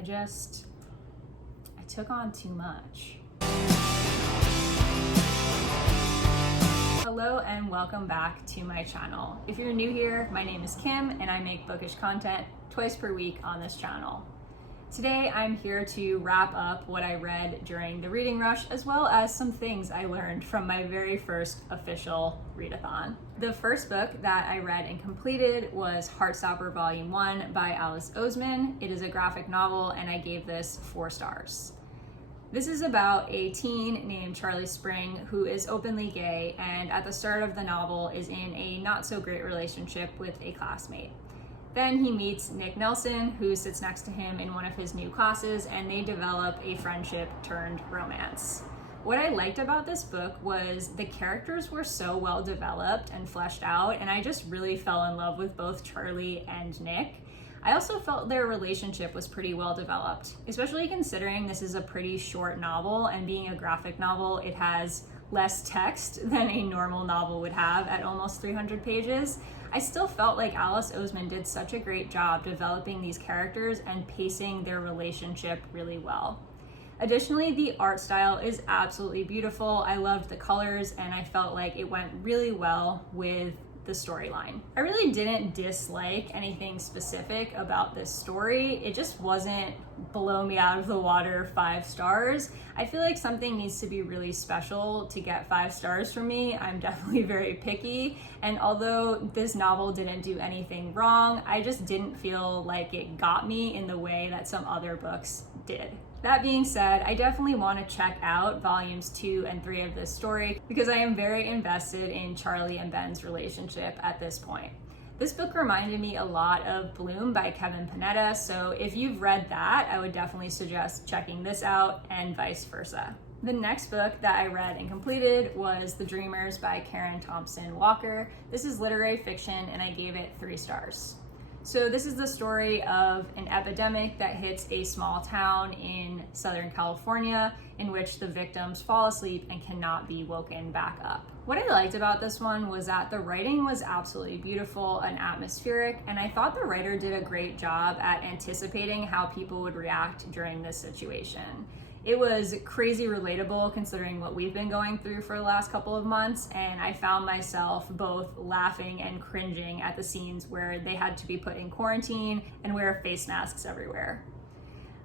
I took on too much. Hello and welcome back to my channel. If you're new here, my name is Kim and I make bookish content twice per week on this channel. Today I'm here to wrap up what I read during the reading rush, as well as some things I learned from my very first official readathon. The first book that I read and completed was Heartstopper Volume 1 by Alice Oseman. It is a graphic novel and I gave this 4 stars. This is about a teen named Charlie Spring who is openly gay and at the start of the novel is in a not so great relationship with a classmate. Then he meets Nick Nelson, who sits next to him in one of his new classes, and they develop a friendship turned romance. What I liked about this book was the characters were so well developed and fleshed out, and I just really fell in love with both Charlie and Nick. I also felt their relationship was pretty well developed, especially considering this is a pretty short novel, and being a graphic novel, it has less text than a normal novel would have at almost 300 pages. I still felt like Alice Oseman did such a great job developing these characters and pacing their relationship really well. Additionally, the art style is absolutely beautiful. I loved the colors and I felt like it went really well with the storyline. I really didn't dislike anything specific about this story. It just wasn't blow me out of the water 5 stars. I feel like something needs to be really special to get 5 stars from me. I'm definitely very picky, and although this novel didn't do anything wrong, I just didn't feel like it got me in the way that some other books did. That being said, I definitely want to check out volumes 2 and 3 of this story because I am very invested in Charlie and Ben's relationship at this point. This book reminded me a lot of Bloom by Kevin Panetta, so if you've read that, I would definitely suggest checking this out and vice versa. The next book that I read and completed was The Dreamers by Karen Thompson Walker. This is literary fiction and I gave it 3 stars. So this is the story of an epidemic that hits a small town in Southern California in which the victims fall asleep and cannot be woken back up. What I liked about this one was that the writing was absolutely beautiful and atmospheric, and I thought the writer did a great job at anticipating how people would react during this situation. It was crazy relatable considering what we've been going through for the last couple of months, and I found myself both laughing and cringing at the scenes where they had to be put in quarantine and wear face masks everywhere.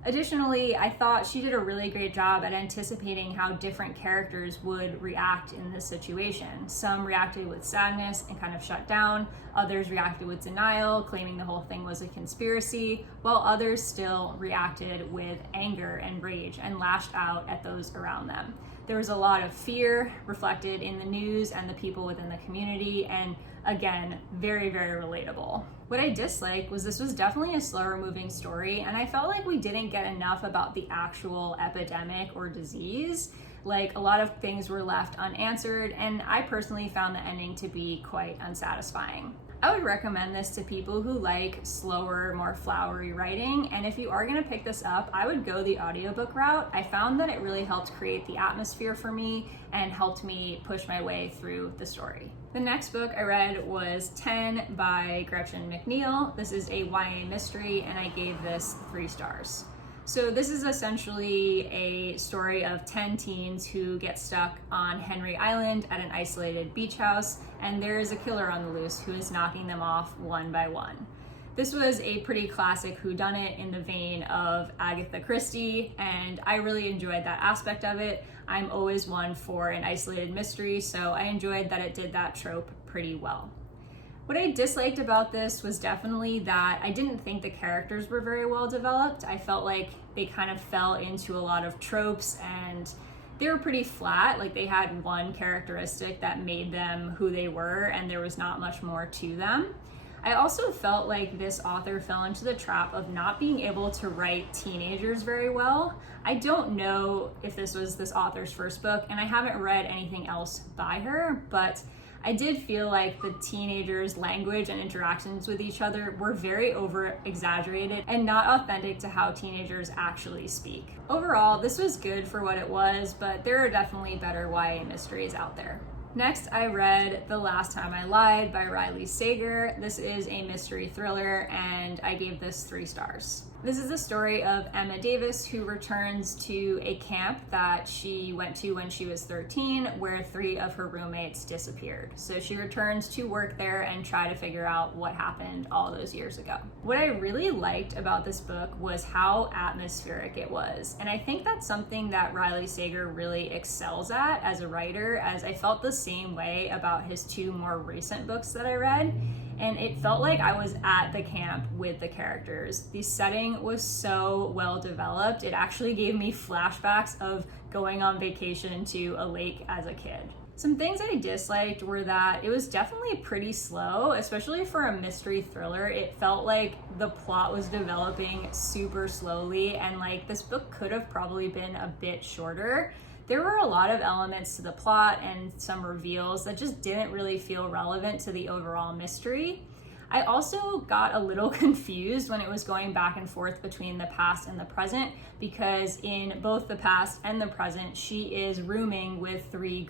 Additionally, I thought she did a really great job at anticipating how different characters would react in this situation. Some reacted with sadness and kind of shut down, others reacted with denial, claiming the whole thing was a conspiracy, while others still reacted with anger and rage and lashed out at those around them. There was a lot of fear reflected in the news and the people within the community, and again, very, very relatable. What I disliked was this was definitely a slower moving story, and I felt like we didn't get enough about the actual epidemic or disease. Like, a lot of things were left unanswered, and I personally found the ending to be quite unsatisfying. I would recommend this to people who like slower, more flowery writing, and if you are gonna pick this up, I would go the audiobook route. I found that it really helped create the atmosphere for me and helped me push my way through the story. The next book I read was 10 by Gretchen McNeil. This is a YA mystery and I gave this 3 stars. So this is essentially a story of 10 teens who get stuck on Henry Island at an isolated beach house, and there is a killer on the loose who is knocking them off one by one. This was a pretty classic whodunit in the vein of Agatha Christie, and I really enjoyed that aspect of it. I'm always one for an isolated mystery, so I enjoyed that it did that trope pretty well. What I disliked about this was definitely that I didn't think the characters were very well developed. I felt like they kind of fell into a lot of tropes and they were pretty flat. Like, they had one characteristic that made them who they were and there was not much more to them. I also felt like this author fell into the trap of not being able to write teenagers very well. I don't know if this was this author's first book, and I haven't read anything else by her, but I did feel like the teenagers' language and interactions with each other were very over-exaggerated and not authentic to how teenagers actually speak. Overall, this was good for what it was, but there are definitely better YA mysteries out there. Next, I read The Last Time I Lied by Riley Sager. This is a mystery thriller, and I gave this 3 stars. This is the story of Emma Davis, who returns to a camp that she went to when she was 13, where 3 of her roommates disappeared. So she returns to work there and try to figure out what happened all those years ago. What I really liked about this book was how atmospheric it was. And I think that's something that Riley Sager really excels at as a writer, as I felt the same way about his 2 more recent books that I read. And it felt like I was at the camp with the characters. The setting was so well developed. It actually gave me flashbacks of going on vacation to a lake as a kid. Some things I disliked were that it was definitely pretty slow, especially for a mystery thriller. It felt like the plot was developing super slowly, and like this book could have probably been a bit shorter. There were a lot of elements to the plot and some reveals that just didn't really feel relevant to the overall mystery. I also got a little confused when it was going back and forth between the past and the present, because in both the past and the present, she is rooming with 3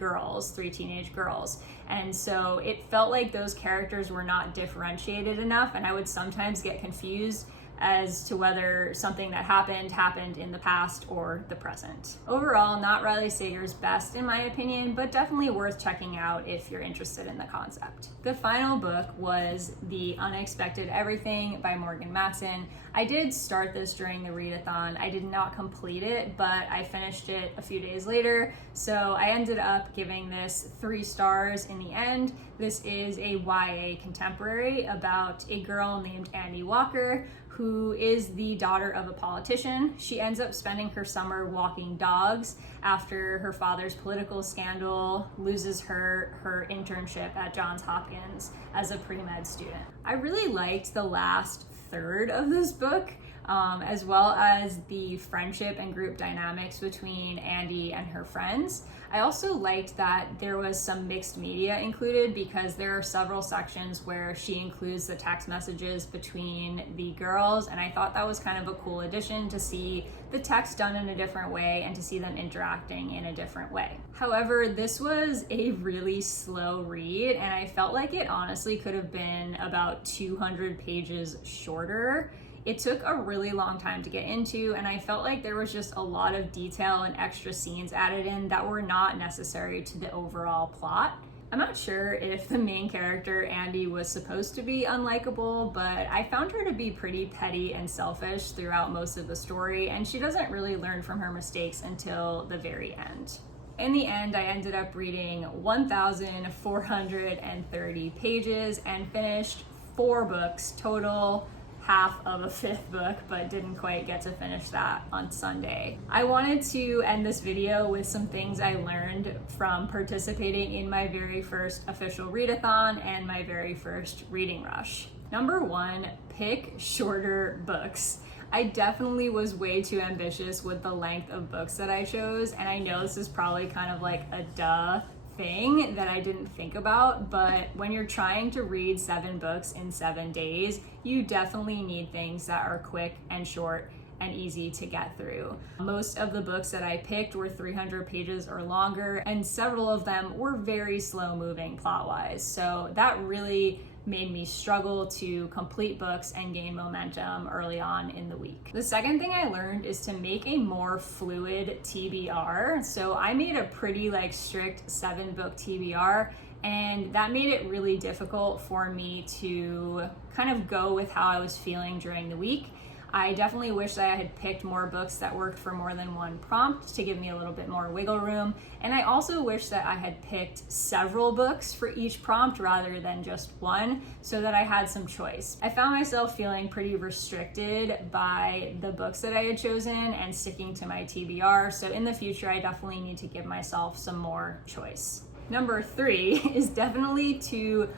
teenage girls. And so it felt like those characters were not differentiated enough, and I would sometimes get confused as to whether something that happened in the past or the present. Overall, not Riley Sager's best in my opinion, but definitely worth checking out if you're interested in the concept. The final book was The Unexpected Everything by Morgan Matson. I did start this during the readathon. I did not complete it, but I finished it a few days later, so I ended up giving this 3 stars in the end. This is a YA contemporary about a girl named Andy Walker, who is the daughter of a politician. She ends up spending her summer walking dogs after her father's political scandal loses her internship at Johns Hopkins as a pre-med student. I really liked the last third of this book, as well as the friendship and group dynamics between Andy and her friends. I also liked that there was some mixed media included, because there are several sections where she includes the text messages between the girls, and I thought that was kind of a cool addition to see the text done in a different way and to see them interacting in a different way. However, this was a really slow read, and I felt like it honestly could have been about 200 pages shorter. It took a really long time to get into, and I felt like there was just a lot of detail and extra scenes added in that were not necessary to the overall plot. I'm not sure if the main character, Andy, was supposed to be unlikable, but I found her to be pretty petty and selfish throughout most of the story, and she doesn't really learn from her mistakes until the very end. In the end, I ended up reading 1,430 pages and finished 4 books total, half of a 5th book, but didn't quite get to finish that on Sunday. I wanted to end this video with some things I learned from participating in my very first official readathon and my very first reading rush. Number 1, pick shorter books. I definitely was way too ambitious with the length of books that I chose, and I know this is probably kind of like a duh thing that I didn't think about, but when you're trying to read 7 books in 7 days, you definitely need things that are quick and short and easy to get through. Most of the books that I picked were 300 pages or longer, and several of them were very slow moving plot-wise, so that really made me struggle to complete books and gain momentum early on in the week. The second thing I learned is to make a more fluid TBR. So I made a pretty strict 7-book TBR, and that made it really difficult for me to kind of go with how I was feeling during the week. I definitely wish that I had picked more books that worked for more than one prompt to give me a little bit more wiggle room. And I also wish that I had picked several books for each prompt rather than just one, so that I had some choice. I found myself feeling pretty restricted by the books that I had chosen and sticking to my TBR. So in the future, I definitely need to give myself some more choice. Number 3 is definitely to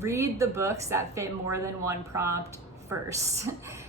read the books that fit more than one prompt first.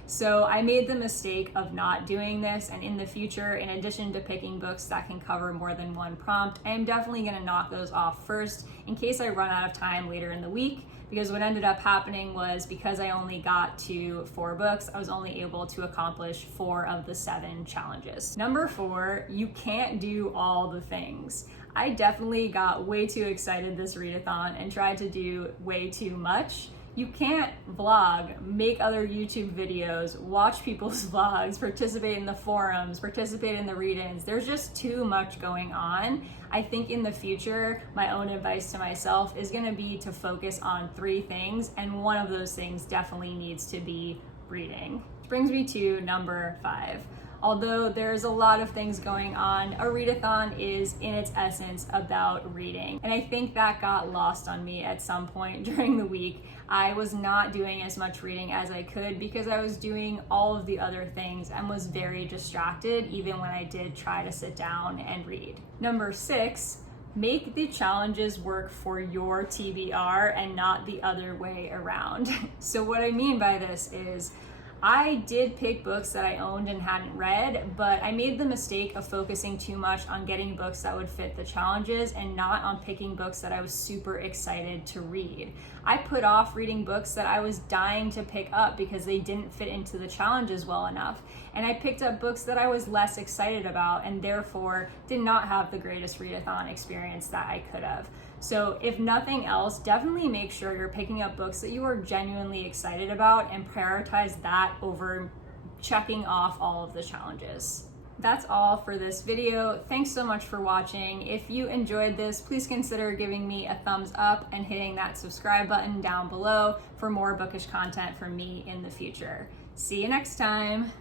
So I made the mistake of not doing this, and in the future, in addition to picking books that can cover more than one prompt, I am definitely going to knock those off first in case I run out of time later in the week, because what ended up happening was, because I only got to 4 books, I was only able to accomplish 4 of the 7 challenges. Number 4, you can't do all the things. I definitely got way too excited this readathon and tried to do way too much. You can't vlog, make other YouTube videos, watch people's vlogs, participate in the forums, participate in the read-ins. There's just too much going on. I think in the future, my own advice to myself is gonna be to focus on 3 things, and one of those things definitely needs to be reading. Which brings me to number 5. Although there's a lot of things going on, a readathon is in its essence about reading. And I think that got lost on me at some point during the week. I was not doing as much reading as I could because I was doing all of the other things and was very distracted even when I did try to sit down and read. Number 6, make the challenges work for your TBR and not the other way around. So what I mean by this is, I did pick books that I owned and hadn't read, but I made the mistake of focusing too much on getting books that would fit the challenges and not on picking books that I was super excited to read. I put off reading books that I was dying to pick up because they didn't fit into the challenges well enough. And I picked up books that I was less excited about and therefore did not have the greatest readathon experience that I could have. So if nothing else, definitely make sure you're picking up books that you are genuinely excited about and prioritize that over checking off all of the challenges. That's all for this video. Thanks so much for watching. If you enjoyed this, please consider giving me a thumbs up and hitting that subscribe button down below for more bookish content from me in the future. See you next time.